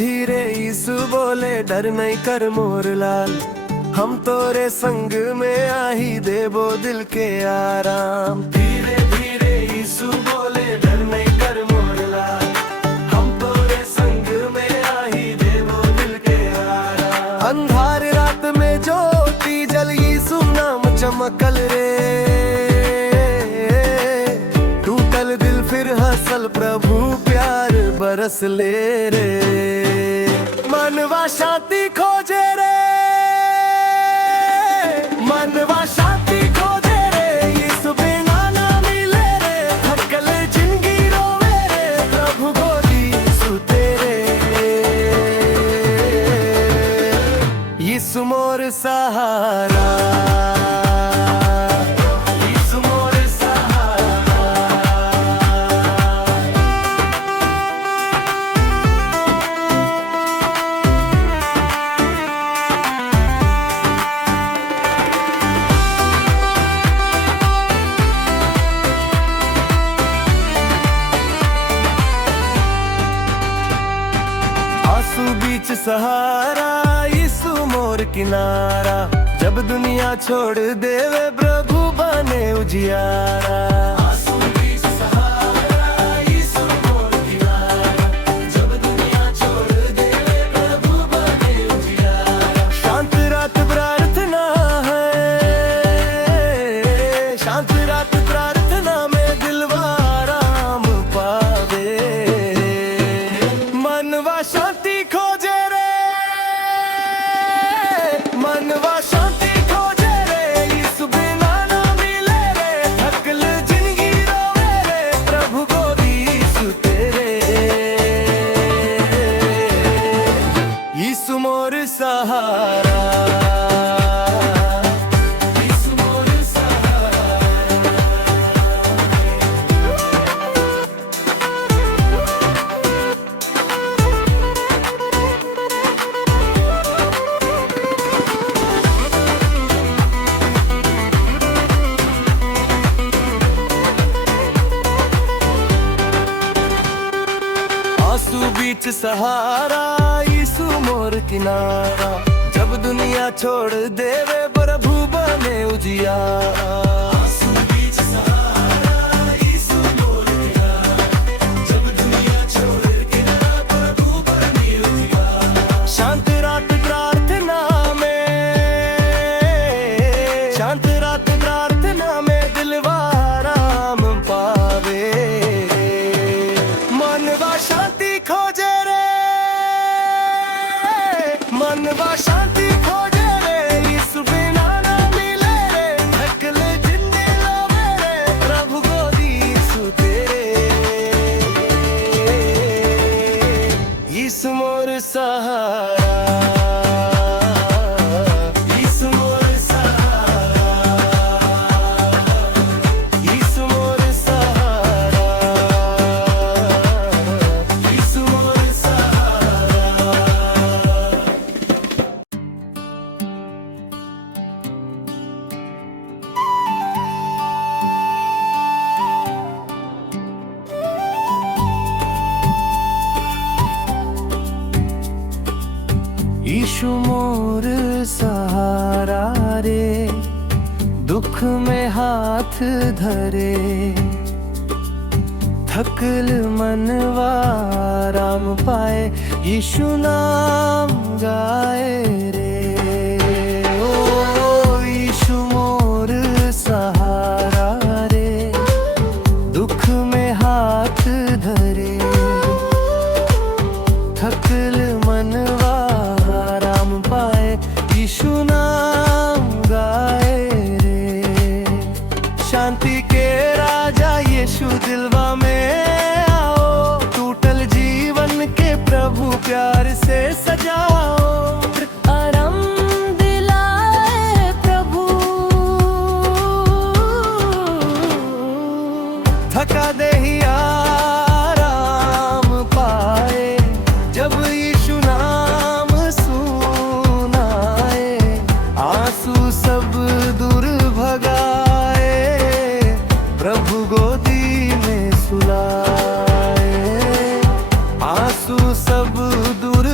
धीरे यीशु बोले, डर नहीं कर मोर लाल, हम तोरे संग में आही देबो दिल के आराम। धीरे धीरे यीशु बोले, डर नहीं कर मोर लाल, हम तोरे संग में आही देबो दिल के आराम। अंधार रात में ज्योति जल यीशु नाम चमकल रे, टूटल दिल फिर हंसल, प्रभु प्यार बरस ले रे। मनवा शांति खोजे रे, मनवा शांति खोजे रे, यीशु बिना ना मिले रे, थकल जिंदगी रोवे रे, प्रभु गोदी यीशु तेरे। यीशु मोर सहारा, यीशु मोर सहारा। आंसू बीच सहारा, यीशु मोर किनारा, जब दुनिया छोड़ देवे प्रभु बने उजियारा। आंसू बीच सहारा, यीशु मोर किनारा, जब दुनिया छोड़ देवे प्रभु बने उजियारा। शांत रात प्रार्थना है, शांत रात प्रार्थना में दिलवा आराम पावे। मनवा शांति खोजे रे, मनवा शांति खोजे रे, यीशु बिना ना मिले रे, थकल जिंदगी रोवे रे, प्रभु गोदी यीशु तेरे। यीशु मोर सहारा, यीशु मोर सहारा। आंसू बीच सहारा, यीशु मोर किनारा, जब दुनिया छोड़ देवे प्रभु बने उजियारा। आंसू बीच सहारा, यीशु मोर किनारा, जब दुनिया छोड़ के प्रभु बने उजियारा। शांत रात प्रार्थना में, शांत रात प्रार्थना में दिलवा आराम पावे। मनवा शांति खोजे रे, मनवा शांति खोजे रे, यीशु बिना ना मिले रे, थकल जिंदगी रोवे रे, प्रभु गोदी यीशु तेरे। यीशु मोर सहारा, यीशु मोर सहारा, यीशु मोर सहारा, यीशु मोर सहारा। यीशु मोर सहारा रे, दुख में हाथ धरे, थकल मनवा आराम पाए, यीशु नाम गाए रे। ओ यीशु मोर सहारा रे, दुख में हाथ धरे, थकल मनवा आराम पाए, यीशु नाम गाए रे। शांति के राजा यीशु दिलवा में आओ, टूटल जीवन के प्रभु प्यार से सजाओ। आराम दिलाए प्रभु, थका दे ही आराम पाए, जब यीशु नाम सुनाए। आंसू सब दूर भगाए, प्रभु गोदी में सुलाए। आंसू सब दूर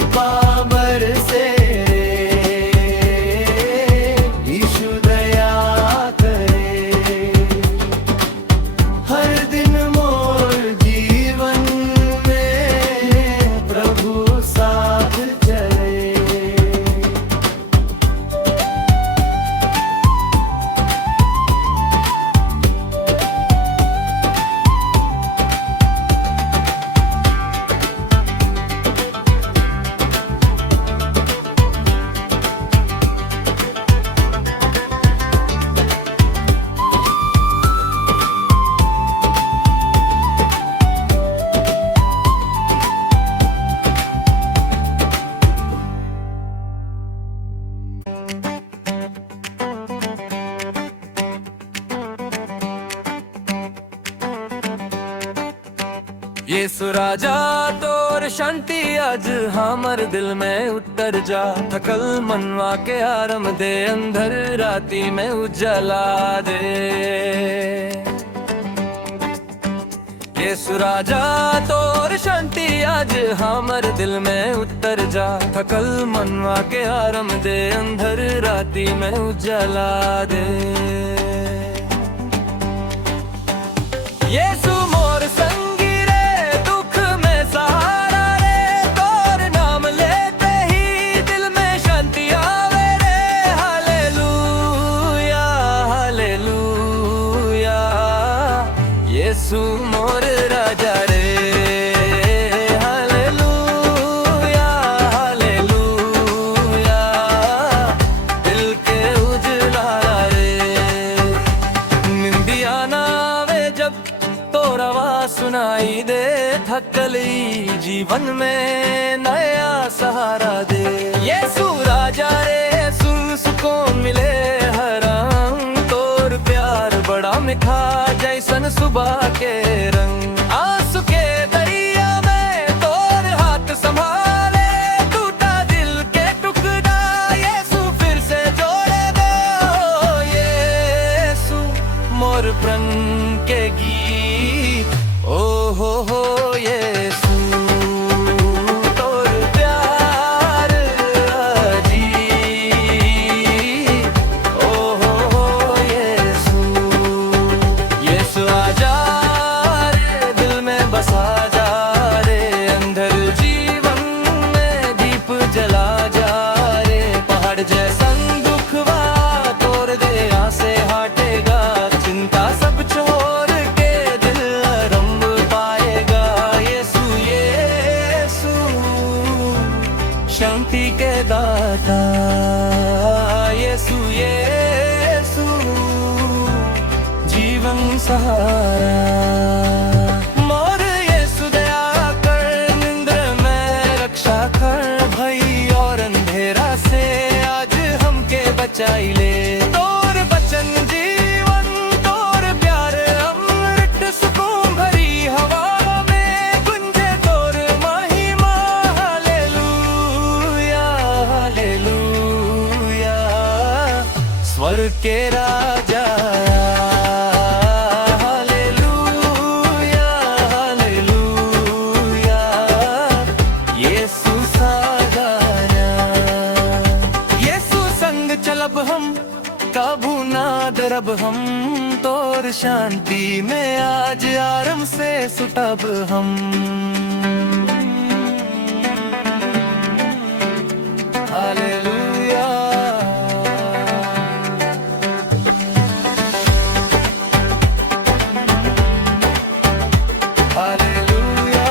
कृपा बरसे यीशु दया करे हर दिन मोर जीवन में प्रभु साथ चले। यीशु राजा तोर शांति आज हमर दिल में उतर जा। थकल मनवा के आराम दे, अंधर राती में उजला दे। यीशु राजा तोर शांति आज हमर दिल में उतर जा। थकल मनवा के आराम दे, अंधर राती में उजला दे। यीशु मोर संगी रे, दुख में सहारा रे, तोर नाम लेते ही दिल में शांति आवे रे। हालेलुया हालेलुया, यीशु मोर राजा रे। हालेलुया हालेलुया, दिल के उजला रे। निंदिया ना आवे जब तोर आवाज सुनाई दे, थकली जीवन में नया सहारा दे। यीशु राजा रे, सुकून मिले हर रंग, तोर प्यार बड़ा मिठा जैसन सुबह के रंग। आंसू के दरिया में तोर हाथ संभाले, टूटा दिल के टुकड़ा यीशु फिर से जोड़े दो। यीशु मोर प्रण के गीत, ओ हो यीशु तोर प्यार अजीब। ओ हो यीशु, यीशु आजा रे, दिल में बसा जा रे। अंधर जीवन में दीप जला जा रे। पहाड़ जैसन दुखवा तोड़ दे, आसे हटेगा चिंता सब छोड़ के दिल आराम पाएगा। यीशु यीशु शांति के दाता, यीशु यीशु जीवन सहारा। मोर यीशु दया कर, निंद्र में रक्षा कर, भई और अंधेरा से आज हमके बचाई ले। तोर बचन जीवन, तोर प्यार अमृत, सुकून भरी हवा में गुंजे तोर महिमा। हालेलुया हालेलुया, स्वर्ग के राजा। हालेलुया हालेलुया, यीशु साजाया। यीशु संग चलब हम, काबू ना डरब हम, तोर शांति में आज आराम से सुतब हम। हालेलुया हालेलुया,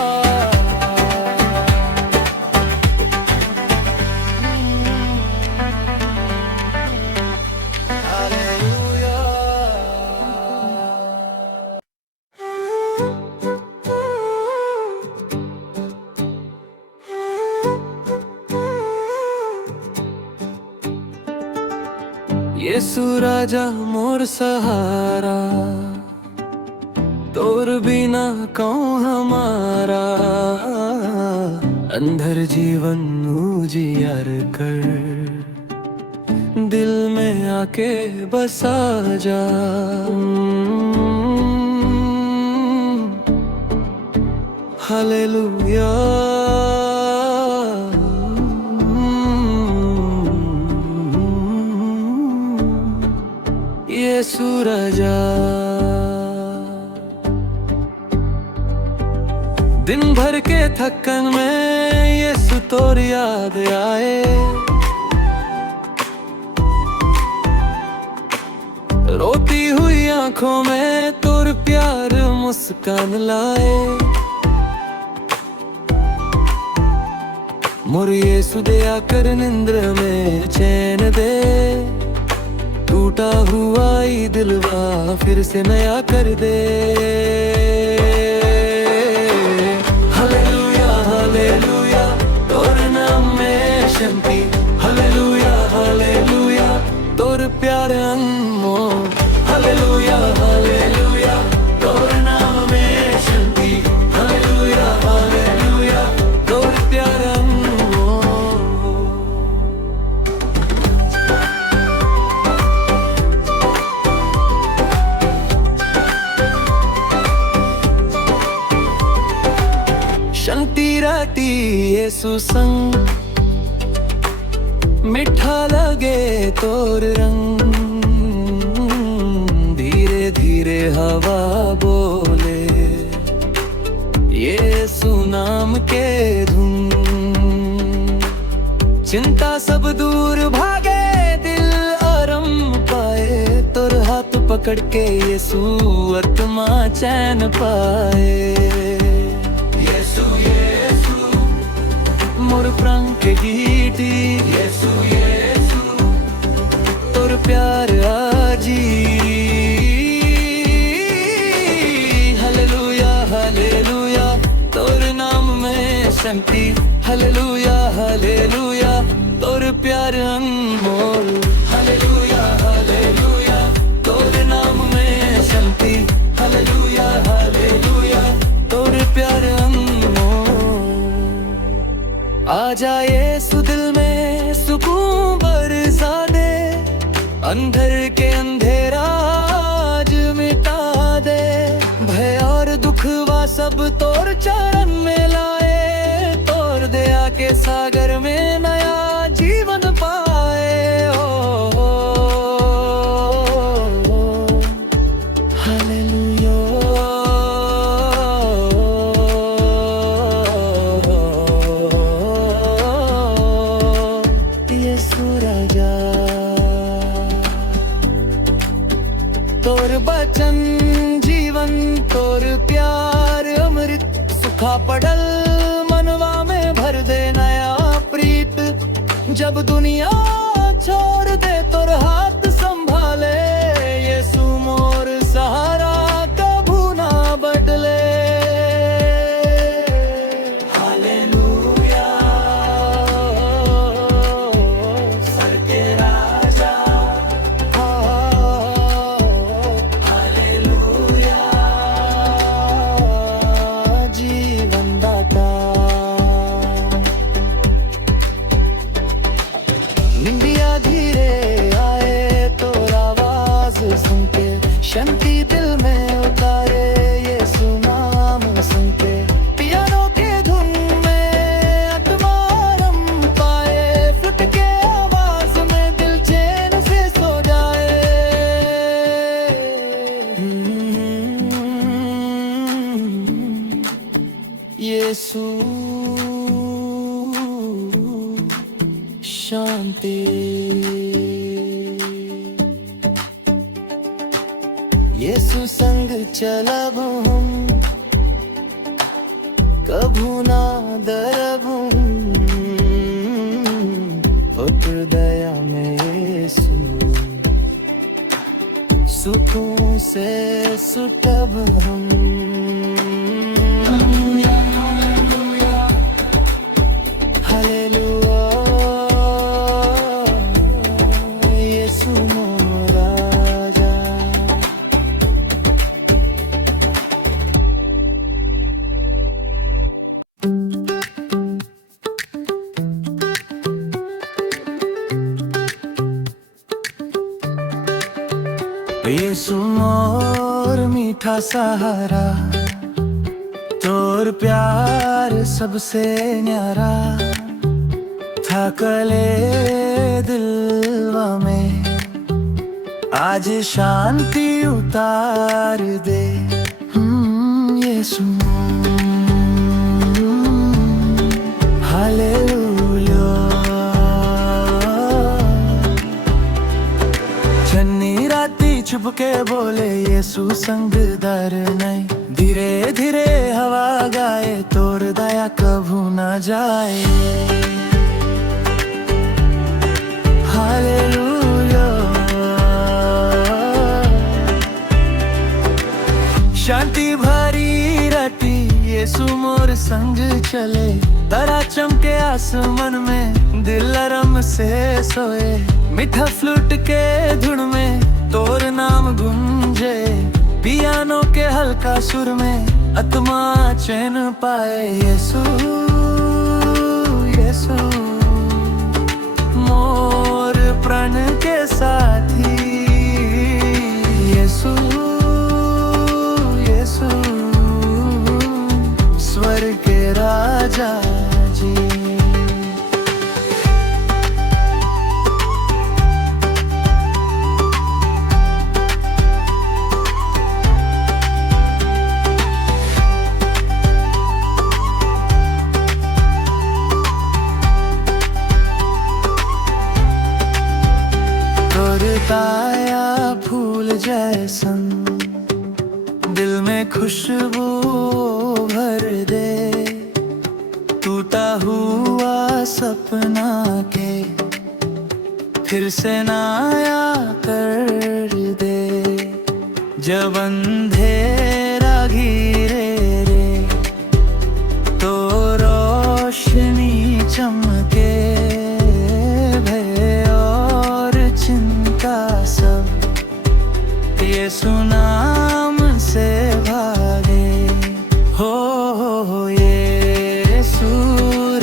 यीशु राजा मोर सहारा, तोर बिना कौन हमारा। अंधर जीवन उजियार कर, दिल में आके बसा जा। हालेलुया यीशु राजा। दिन भर के थकन में यीशु तोर याद आए, रोती हुई आंखों में तोर प्यार मुस्कान लाए। मोर यीशु दया कर निंद्र में चैन दे, टूटा हुआ ई दिलवा फिर से नया कर दे। हालेलुया हालेलुया तोर नाम में शांति, हालेलुया हालेलुया तोर प्यार अनमोल, हालेलुया हालेलुया तोर नाम में शांति, हालेलुया हालेलुया तोर प्यार अनमोल। शांति राती यीशु संग, मीठा लगे तोर रंग। धीरे धीरे हवा बोले यीशु नाम के धुन। चिंता सब दूर भागे दिल आराम पाए, तोर हाथ पकड़ के यीशु आत्मा चैन पाए। यीशु यीशु मोर प्राण के गीती, यीशु यीशु तोर प्यार आजी। हालेलुया हालेलुया तोर नाम में शांति, हालेलुया हालेलुया तोर प्यार अनमोल। हालेलुया हालेलुया तोर नाम में शांति, हालेलुया हालेलुया तोर प्यार अनमोल। आजा यीशु दिल में सुकून बरसा दे, अंधर के अंधेरा आज मिटा दे। भय और दुखवा सब तोर चरण में लाए, तोर दया के सागर में नया जीवन पाए। हालेलुया यीशु राजा। तोर वचन जीवन, तोर प्यार अमृत, सुखा पड़ल मनवा में भर दे नया प्रीत। जब दुनिया छोड़ दे तोर हाथ संभाले, यीशु मोर सहारा कभू ना बदले। हालेलुया सर के राजा, हालेलुया जीवन दाता। निंदिया धीरे आए तोर आवाज सुन के, शांति दिल में उतारे यीशु नाम सुन के। पियानो के धुन में आत्मा आराम पाए, फ्लूट के आवाज में दिल चैन से सो जाए। यीशु शांति। यीशु संग चलब हम, कभू ना डरब हम। पुत्र दया में यीशु, सुखों से सुटब हम। हालेलुया यीशु मोर राजा। यीशु मोर मीठा सहारा, तोर प्यार सबसे न्यारा। थकले दिलवा में आज शांति उतार दे यीशु। हालेलुया। चन्नी राती छुप के बोले यीशु संग दर नहीं, धीरे धीरे हवा गाए तोर दया कभू ना जाए। हालेलुया। शांति भरी राती यीशु मोर संग चले, तारा चमके आसमान में दिल आराम से सोए। मीठा फ्लूट के धुन में तोर नाम गूंजे, पियानो के हल्का सुर में आत्मा चैन पाए। यीशु यीशु मोर प्राण के साथी, यीशु यीशु स्वर्ग के राजा जी। ताया फूल जैसन दिल में खुशबू भर दे, टूटा हुआ सपना के फिर से नया कर दे। जब अंधेरा घिरे रे तो रोशनी चमके, यीशु नाम से भागे। हो यीशु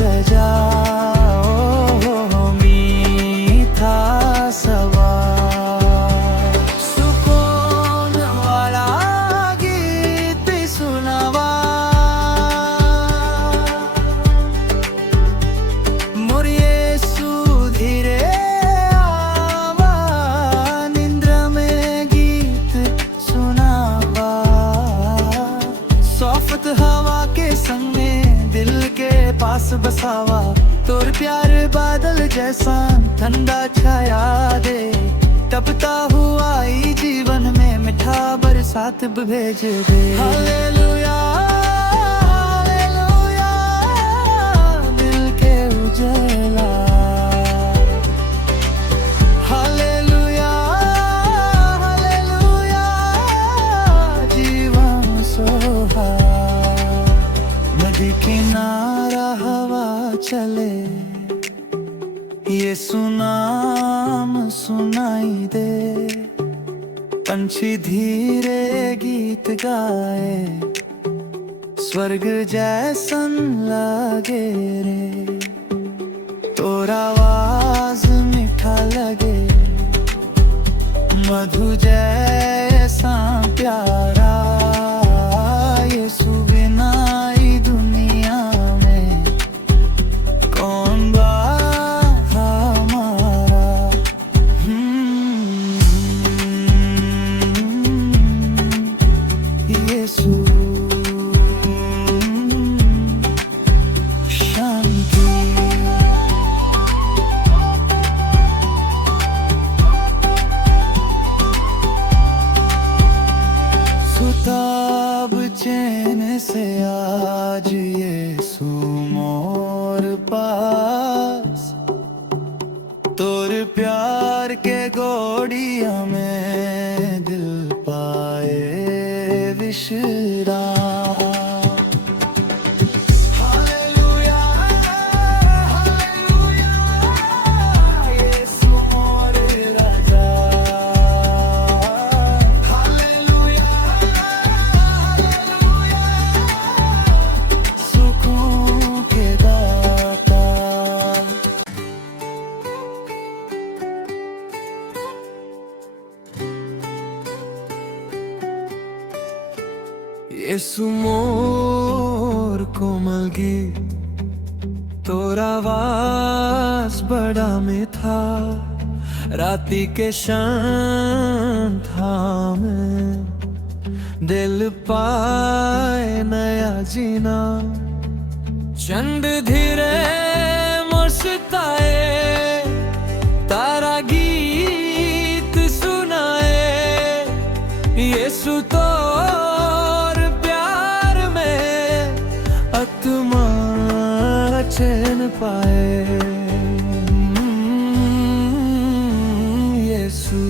रजा, हो मीठा सवार, सुकून वाला गीत सुनावा। मोर यीशु धीरे हवा के संग में दिल के पास बसावा। तोर प्यार बादल जैसा ठंडा छाया दे, तपता हुआ ही जीवन में मिठा बरसात भेज दे। हालेलुया हालेलुया दिल के उजाला। हालेलुया हालेलुया जीवन सोहा। नदी किनारा हवा चले, यीशु नाम सुनाई दे। पंछी धीरे गीत गाए, स्वर्ग जैसन लागे रे। तोरा आवाज मीठा लगे, मधु जैसा प्यारा। यीशु बिना दुनिया में कौन बा हमारा। यीशु शांति। सुताब चैन से आज यीशु मोर पास, तोर प्यार के गोड़िया में दिल पाए विश्राम। हालेलुया हालेलुया यीशु मोर राजा। हालेलुया हालेलुया सुकून के दाता। यीशु मोर कोमल गीत, तोरा आवाज बड़ा मीठा। राती के शांत में दिल पाए नया जीना। चंद धीरे मुस्काए, तारा गीत सुनाए, यीशु तोर प्यार में आत्मा चैन पाए। यीशु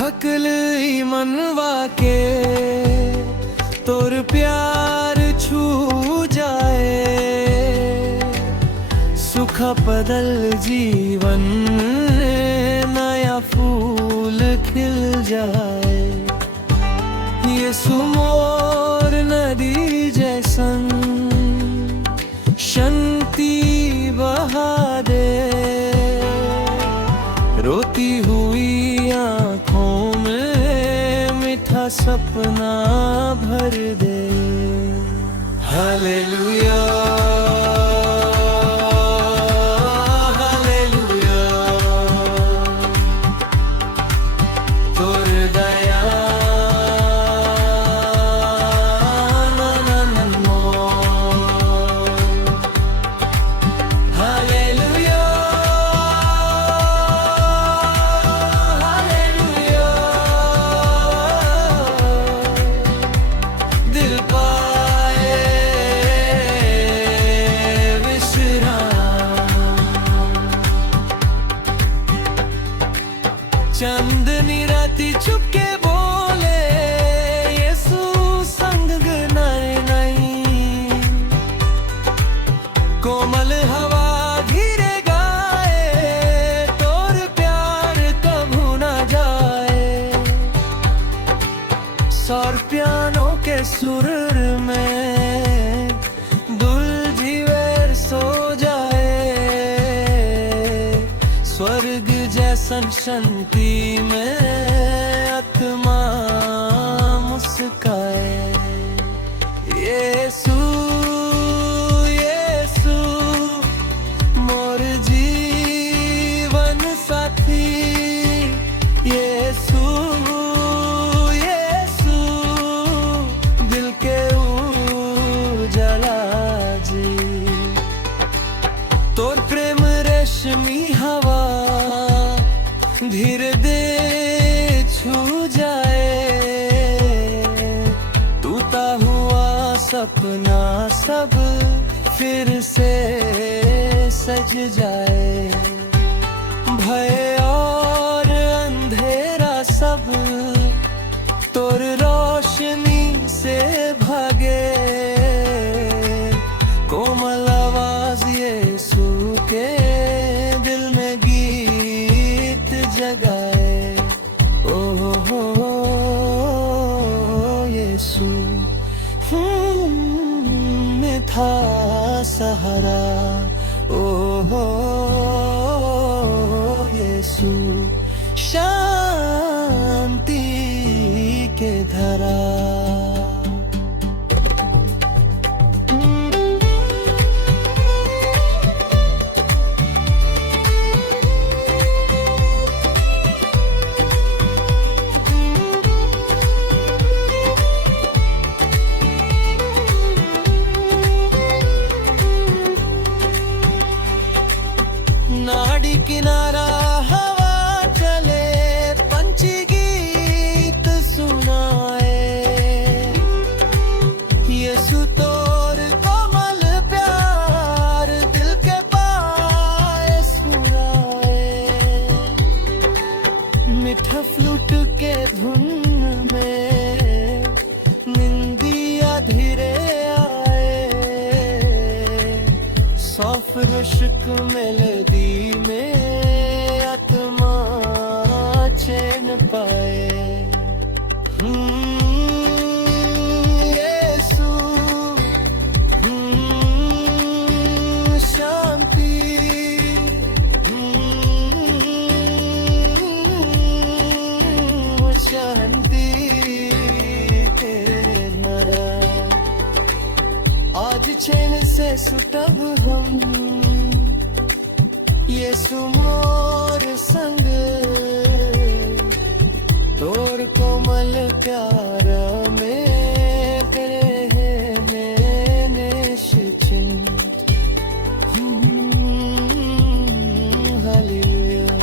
थकलई मनवा के तोर प्यार छू जाए, सुखा बदल जीवन नया फूल खिल जाए। यीशु मोर नदी जैसन शांति बहा दे, रोती हुई आँखों में मीठा सपना भर दे। हालेलुया हालेलुया, तोर दया ननन मोर। हालेलुया चंदनी राती चुपके बोले, यीशु संग गनाए नहीं। कोमल हवा धीरे गाए, तोर प्यार कभू ना जाए। सौर पियानो के सुर में दुल सो जाए, स्वर्ग जैसन शांति में आत्मा मुस्काए। यीशु यीशु मोर जीवन साथी, यीशु यीशु दिल के उजाला जी। तोर प्रेम रेशमी हवा धीरे दे छू जाए, टूटा हुआ सपना सब फिर से सज जाए। भय और अंधेरा सब तोर रोशनी से भागे, कोमल आवाज यीशु के दिल में गीत जगाए। ओ हो यीशु मीठा सहारा, ओ हो यीशु शांति के धारा। नाड़ी किनारा हवा चले, पंछी गीत सुनाए, यीशु तोर कोमल प्यार दिल के पाए सुनाए। मीठा फ्लूट के धुन में निंदिया धीरे आए, सॉफ्ट रश्क मेलोडी में आत्मा चैन पाए। से सुटब हम यीशु मोर संग तोर कोमल प्यार में तेरे में निश्चिंत हालेलुया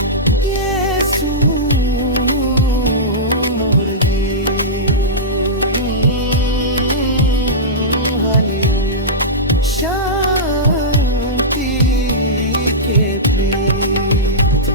यीशु मोर गीत हालेलुया शांति के प्रीत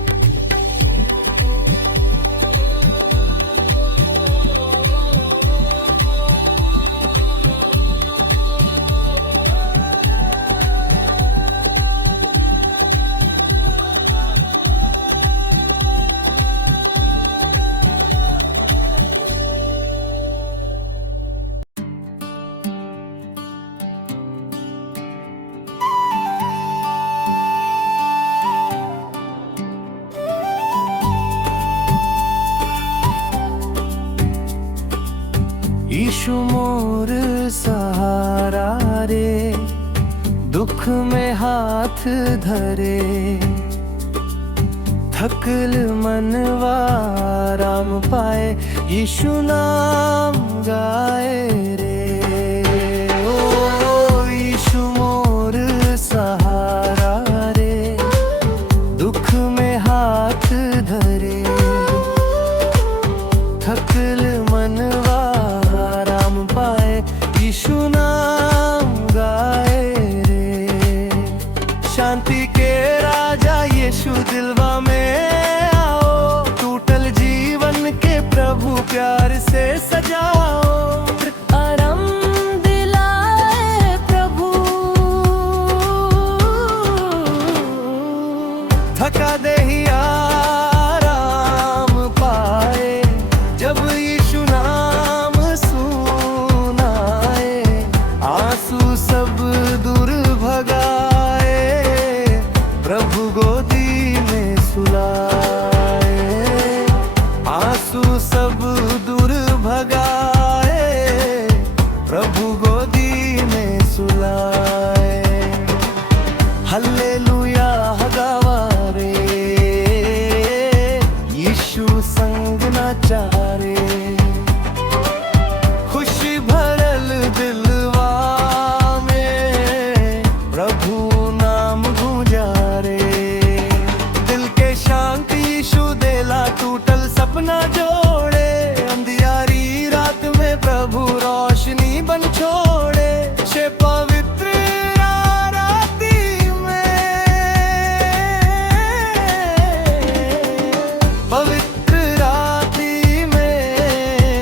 यीशु मोर सहारा रे दुख में हाथ धरे थकल मनवा राम पाए यीशु नाम गाए रे ओ यीशु मोर सहारा रे दुख में हाथ धरे थकल मनवा यीशु नाम गाए रे शांति के राजा यीशु दिलवा में आओ टूटल जीवन के प्रभु प्यार से सजाओ आराम दिलाए प्रभु थका दे ही आराम पाए जब यीशु नाम सुनाए आंसू सब दूर भगाए प्रभु गोदी में सुलाए आंसू सब दूर भगाए प्रभु गोदी में सुलाए हल्लेलुया गावा रे यीशु संग नाचारे खुशी भरल दिलवा में प्रभु नाम गूंजा रे दिल के शांति यीशु देला टूटल सपना जोड़े अंधियारी रात में प्रभु रोशनी बन छोड़े छे पवित्र आरती में पवित्र राती में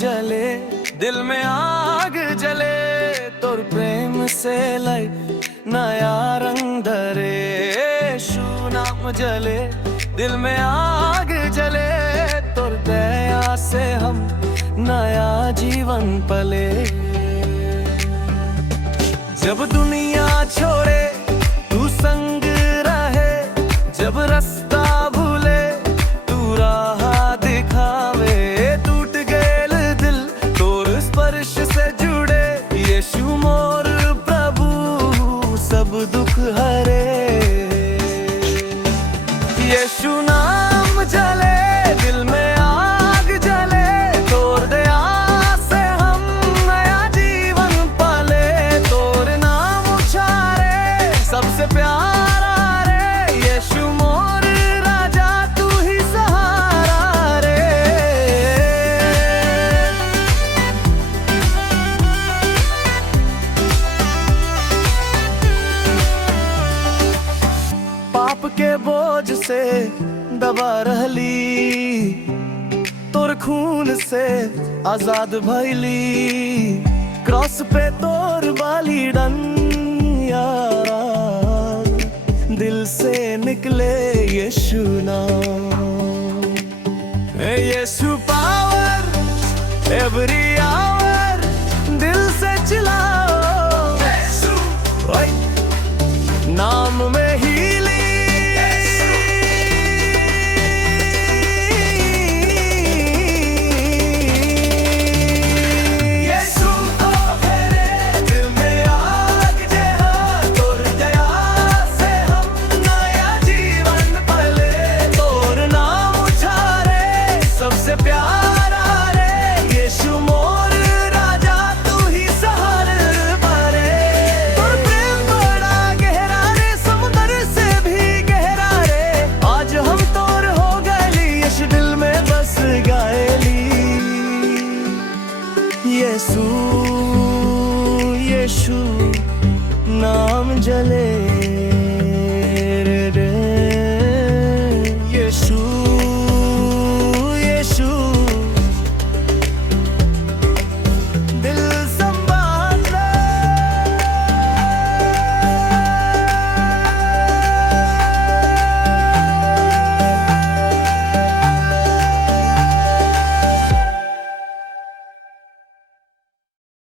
जले दिल में आग जले तोर प्रेम से लाई नया रंग धरे यीशु नाम जले दिल में आग जले तोर दया से हम नया जीवन पले जब दुनिया छोड़े तू संग रहे जब रास्ता भूले तू राह दिखावे टूट गेल दिल तोर स्पर्श से जुड़े यीशु मोर प्रभु सब दुख हरे यीशु नाम जले दिल में आग जले तोर दया से हम नया जीवन पाले तोर नाम उचारे सबसे प्यारा रे यीशु मोर राजा तू ही सहारा रे पाप के बोझ से दबा रहली तोर खून से आजाद भइली क्रॉस पे तोर बलिदान यारा दिल से निकले यीशु नाम यीशु पावर एवरी आवर दिल से चिल्लाओ यीशु नाम में सबसे प्यारा रे यीशु मोर राजा तू ही सहारा परे तोर प्रेम बड़ा गहरा रे समुद्र से भी गहरा रे आज हम तोर हो गए यीशु दिल में बस गायली यीशु यीशु नाम जले